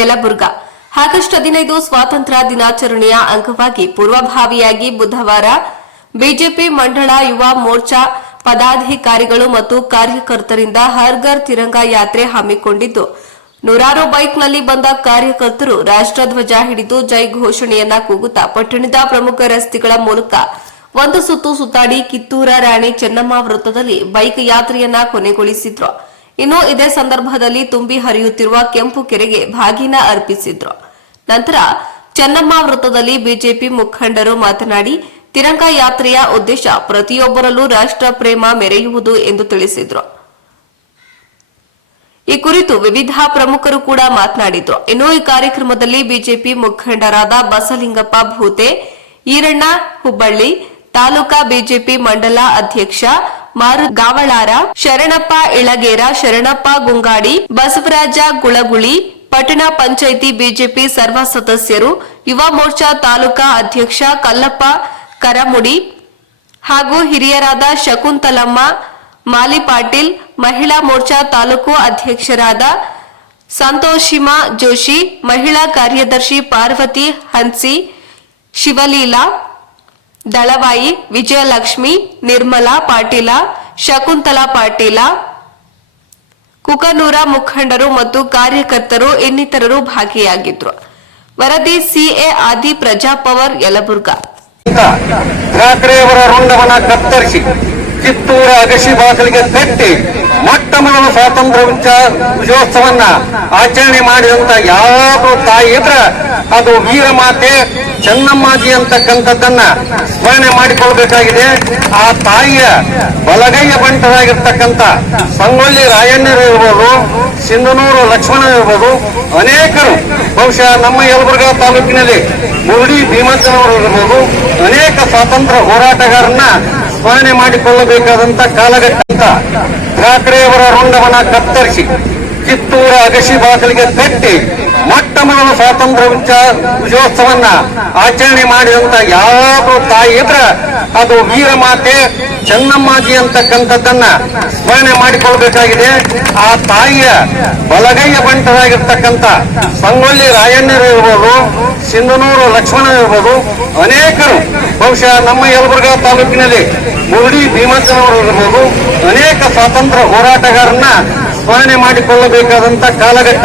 Yelburga August 15 ಸ್ವಾತಂತ್ರ್ಯ ದಿನಾಚರಣೆಯ ಅಂಗವಾಗಿ ಪೂರ್ವಭಾವಿಯಾಗಿ ಬುಧವಾರ ಬಿಜೆಪಿ ಮಂಡಳ ಯುವ ಮೋರ್ಚಾ ಪದಾಧಿಕಾರಿಗಳು ಮತ್ತು ಕಾರ್ಯಕರ್ತರಿಂದ ಹರ್ ಘರ್ ತಿರಂಗ ಯಾತ್ರೆ ಹಮ್ಮಿಕೊಂಡಿದ್ದು ನೂರಾರು ಬೈಕ್ನಲ್ಲಿ ಬಂದ ಕಾರ್ಯಕರ್ತರು ರಾಷ್ಟ್ರಧ್ವಜ ಹಿಡಿದು ಜೈ ಘೋಷಣೆಯನ್ನ ಕೂಗುತ್ತಾ ಪಟ್ಟಣದ ಪ್ರಮುಖ ರಸ್ತೆಗಳ ಮೂಲಕ ಒಂದು ಸುತ್ತು ಸುತ್ತಾಡಿ ಕಿತ್ತೂರ ರಾಣಿ ಚೆನ್ನಮ್ಮ ವೃತ್ತದಲ್ಲಿ ಬೈಕ್ ಯಾತ್ರೆಯನ್ನ ಕೊನೆಗೊಳಿಸಿದ್ರು. ಇನ್ನು ಇದೇ ಸಂದರ್ಭದಲ್ಲಿ ತುಂಬಿ ಹರಿಯುತ್ತಿರುವ ಕೆಂಪು ಕೆರೆಗೆ ಬಾಗಿನ ಅರ್ಪಿಸಿದ್ರು. ನಂತರ ಚೆನ್ನಮ್ಮ ವೃತ್ತದಲ್ಲಿ ಬಿಜೆಪಿ ಮುಖಂಡರು ಮಾತನಾಡಿ ತಿರಂಗ ಯಾತ್ರೆಯ ಉದ್ದೇಶ ಪ್ರತಿಯೊಬ್ಬರಲ್ಲೂ ರಾಷ್ಟ್ರ ಪ್ರೇಮ ಮೆರೆಯುವುದು ಎಂದು ತಿಳಿಸಿದ್ರು. ಈ ಕುರಿತು ವಿವಿಧ ಪ್ರಮುಖರು ಕೂಡ ಮಾತನಾಡಿದ್ರು. ಇನ್ನು ಈ ಕಾರ್ಯಕ್ರಮದಲ್ಲಿ ಬಿಜೆಪಿ ಮುಖಂಡರಾದ ಬಸಲಿಂಗಪ್ಪ ಭೂತೆ, ಈರಣ್ಣ ಹುಬ್ಬಳ್ಳಿ, ತಾಲೂಕಾ ಬಿಜೆಪಿ ಮಂಡಲ ಅಧ್ಯಕ್ಷ ಮಾರು ಗಾವಳಾರ, ಶರಣಪ್ಪ ಇಳಗೇರ, ಶರಣಪ್ಪ ಗುಂಗಾಡಿ, ಬಸವರಾಜ ಗುಳಗುಳಿ, ಪಟ್ಟಣ ಪಂಚಾಯಿತಿ ಬಿಜೆಪಿ ಸರ್ವ ಸದಸ್ಯರು, ಯುವ ಮೋರ್ಚಾ ತಾಲೂಕಾ ಅಧ್ಯಕ್ಷ ಕಲ್ಲಪ್ಪ ಕರಮುಡಿ ಹಾಗೂ ಹಿರಿಯರಾದ ಶಕುಂತಲಮ್ಮ ಮಾಲಿ ಪಾಟೀಲ್, ಮಹಿಳಾ ಮೋರ್ಚಾ ತಾಲೂಕು ಅಧ್ಯಕ್ಷರಾದ ಸಂತೋಷಿಮಾ ಜೋಶಿ, ಮಹಿಳಾ ಕಾರ್ಯದರ್ಶಿ ಪಾರ್ವತಿ ಹನ್ಸಿ, ಶಿವಲೀಲಾ ದಳವಾಯಿ, ವಿಜಯಲಕ್ಷ್ಮಿ, ನಿರ್ಮಲಾ ಪಾಟೀಲ, ಶಕುಂತಲಾ ಪಾಟೀಲ, ಕುಕನೂರ ಮುಖಂಡರು ಮತ್ತು ಕಾರ್ಯಕರ್ತರು ಇನ್ನಿತರರು ಭಾಗಿಯಾಗಿದ್ರು. ವರದಿ ಸಿಎ ಆದಿ ಪ್ರಜಾಪವರ್, ಯಲಬುರ್ಗಾ. ಠಾಕ್ರೆಯವರ ರುಂಡವನ್ನ ಕತ್ತರಿಸಿ ಕಿತ್ತೂರ ಅಗಶಿ ಬಾಗಿಲಿಗೆ ಕಟ್ಟಿ ಮೊಟ್ಟ ಮೊದಲ ಸ್ವಾತಂತ್ರ್ಯ ವಿಜಯೋತ್ಸವನ್ನ ಆಚರಣೆ ಮಾಡಿದಂತ ಯಾವ ತಾಯಿ ಇದ್ರ ಅದು ವೀರಮಾತೆ ಚೆನ್ನಮ್ಮಾಜಿ ಅಂತಕ್ಕಂಥದ್ದನ್ನ ಸ್ಮರಣೆ ಮಾಡಿಕೊಳ್ಬೇಕಾಗಿದೆ. ಆ ತಾಯಿಯ ಬಲಗೈಯ ಬಂಟರಾಗಿರ್ತಕ್ಕಂಥ ಸಂಗೊಳ್ಳಿ ರಾಯಣ್ಣರು ಇರ್ಬೋದು, ಸಿಂಧನೂರು ಲಕ್ಷ್ಮಣ ಇರ್ಬೋದು, ಅನೇಕರು ಬಹುಶಃ ನಮ್ಮ ಯಲಬುರ್ಗಾ ತಾಲೂಕಿನಲ್ಲಿ ಮುರುಡಿ ಭೀಮಜ್ಜನವರು ಇರ್ಬೋದು, ಅನೇಕ ಸ್ವಾತಂತ್ರ್ಯ ಹೋರಾಟಗಾರನ್ನ ಸ್ಮರಣೆ ಮಾಡಿಕೊಳ್ಳಬೇಕಾದಂತ ಕಾಲಘಟ್ಟ. ಠಾಕ್ರೆಯವರ ರುಂಡವನ್ನ ಕತ್ತರಿಸಿ ಕಿತ್ತೂರ ಅಗಶಿ ಬಾಗಿಲಿಗೆ ಕಟ್ಟಿ ಮೊಟ್ಟ ಮೊದಲ ಸ್ವಾತಂತ್ರ್ಯ ವಿಜಯೋತ್ಸವನ್ನ ಆಚರಣೆ ಮಾಡಿದಂತ ಯಾವ ತಾಯಿ ಇದ್ರ ಅದು ವೀರಮಾತೆ ಚೆನ್ನಮ್ಮಾಜಿ ಅಂತಕ್ಕಂಥದ್ದನ್ನ ಸ್ಮರಣೆ ಮಾಡಿಕೊಳ್ಬೇಕಾಗಿದೆ. ಆ ತಾಯಿಯ ಬಲಗೈಯ ಬಂಟರಾಗಿರ್ತಕ್ಕಂಥ ಸಂಗೊಳ್ಳಿ ರಾಯಣ್ಣರು ಇರ್ಬೋದು, ಸಿಂಧನೂರು ಲಕ್ಷ್ಮಣ ಇರ್ಬೋದು, ಅನೇಕರು ಬಹುಶಃ ನಮ್ಮ ಯಲಬುರ್ಗಾ ತಾಲೂಕಿನಲ್ಲಿ ಮುರುಡಿ ಭೀಮಜ್ಜನವರು ಇರ್ಬೋದು, ಅನೇಕ ಸ್ವಾತಂತ್ರ್ಯ ಹೋರಾಟಗಾರನ್ನ ಸ್ಮರಣೆ ಮಾಡಿಕೊಳ್ಳಬೇಕಾದಂತ ಕಾಲಘಟ್ಟ.